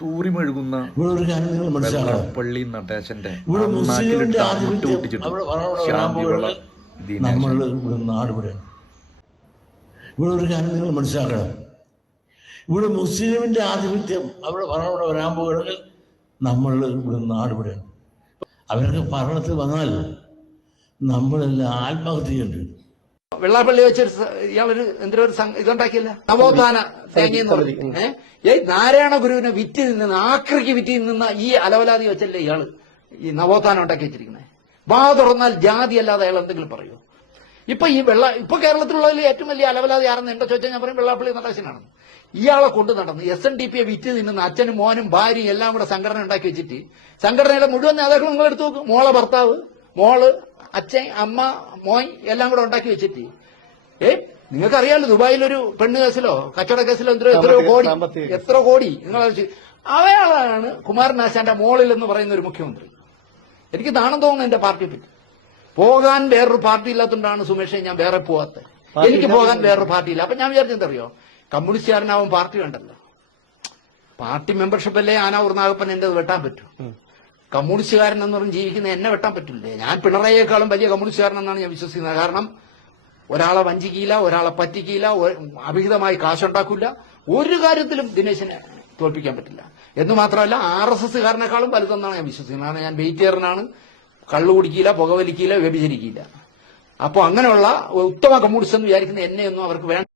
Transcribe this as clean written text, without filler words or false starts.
തൂറിമെഴുകുന്ന വെള്ളപ്പള്ളി നടേശന്റെ നാട്ടിലിട്ട് മുട്ടുപൊട്ടിച്ചിട്ട് ശാന്തിവിള നമ്മൾ ഇവിടെ നാടുപടിയാണ്. ഇവിടെ ഒരു കാര്യം നിങ്ങൾ മനസ്സിലാക്കണം, ഇവിടെ മുസ്ലിമിന്റെ ആധിപത്യം അവിടെ ഭരണകൂടം വരാൻ പോകുകയാണെങ്കിൽ നമ്മൾ ഇവിടെ നാടുപടിയാണ്. അവരൊക്കെ ഭരണത്തിൽ വന്നാൽ നമ്മളെല്ലാം ആത്മഹത്യ ചെയ്യേണ്ടി. വെള്ളാപ്പള്ളി വെച്ചൊരു ഇയാളൊരു എന്തൊരു ഇതുണ്ടാക്കിയില്ല, നവോത്ഥാന തേങ്ങയെന്ന് പറഞ്ഞു. നാരായണ ഗുരുവിനെ വിറ്റ് നിന്ന് ആക്രിക്ക് വിറ്റ് നിന്ന ഈ അലവലാതി വെച്ചല്ലേ ഇയാള് ഈ നവോത്ഥാനം ഉണ്ടാക്കി വെച്ചിരിക്കുന്നത്. വാ തുറന്നാൽ ജാതി അല്ലാതെ അയാൾ എന്തെങ്കിലും പറയൂ? ഇപ്പൊ കേരളത്തിലുള്ളതിൽ ഏറ്റവും വലിയ അലവലാതി ആരെന്ന് എന്താ ചോദിച്ചാൽ ഞാൻ പറയും വെള്ളാപ്പള്ളി നടേശനാണെന്ന്. ഇയാളെ കൊണ്ട് നടന്ന് SNDP വിറ്റ് നിന്നുന്ന അച്ഛനും മോനും ഭാര്യയും എല്ലാം കൂടെ സംഘടന ഉണ്ടാക്കി വെച്ചിട്ട് സംഘടനയുടെ മുഴുവൻ നേതാക്കളും നിങ്ങൾ എടുത്തു നോക്കും. മോളെ ഭർത്താവ്, മോള്, അച്ഛൻ, അമ്മ, മോൻ എല്ലാം കൂടെ ഉണ്ടാക്കി വെച്ചിട്ട് നിങ്ങൾക്കറിയാലോ ദുബായിലൊരു പെണ്ണ് കേസിലോ കച്ചവട കേസിലോ എത്ര കോടി നിങ്ങൾ അയാളാണ് കുമാരനാശാന്റെ മോളിൽ എന്ന് പറയുന്ന ഒരു മുഖ്യമന്ത്രി. എനിക്ക് നാണം തോന്നുന്നു എന്റെ പാർട്ടിയെ പറ്റി. പോകാൻ വേറൊരു പാർട്ടി ഇല്ലാത്തതുകൊണ്ടാണ് സുമേഷെ ഞാൻ വേറെ പോവാത്തത്. എനിക്ക് പോകാൻ വേറൊരു പാർട്ടിയില്ല. അപ്പൊ ഞാൻ വിചാരിച്ചെന്തറിയോ, കമ്മ്യൂണിസ്റ്റുകാരനാവും പാർട്ടി വേണ്ടല്ലോ. പാർട്ടി മെമ്പർഷിപ്പ് അല്ലേ ആനാവൂർ നാഗപ്പൻ എന്റെ വെട്ടാൻ പറ്റൂ. കമ്മ്യൂണിസ്റ്റുകാരൻ എന്ന് പറഞ്ഞ് ജീവിക്കുന്ന എന്നെ വെട്ടാൻ പറ്റില്ലേ? ഞാൻ പിണറായിയേക്കാളും വലിയ കമ്മ്യൂണിസ്റ്റുകാരനെന്നാണ് ഞാൻ വിശ്വസിക്കുന്നത്. കാരണം ഒരാളെ വഞ്ചിക്കില്ല, ഒരാളെ പറ്റിക്കില്ല, അഭിഹിതമായി കാശുണ്ടാക്കില്ല. ഒരു കാര്യത്തിലും ദിനേശിനെ തോൽപ്പിക്കാൻ പറ്റില്ല. എന്ന് മാത്രമല്ല RSSകാരനേക്കാളും വലുതെന്നാണ് ഞാൻ വിശ്വസിക്കുന്നത്. കാരണം ഞാൻ വെയിറ്റേറിനാണ്, കള്ളു കുടിക്കില്ല, പുകവലിക്കില്ല, വ്യഭിചരിക്കില്ല. അപ്പോൾ അങ്ങനെയുള്ള ഉത്തമ കമ്മ്യൂണിസ്റ്റ് എന്ന് വിചാരിക്കുന്ന എന്നെയൊന്നും അവർക്ക് വേണ്ട.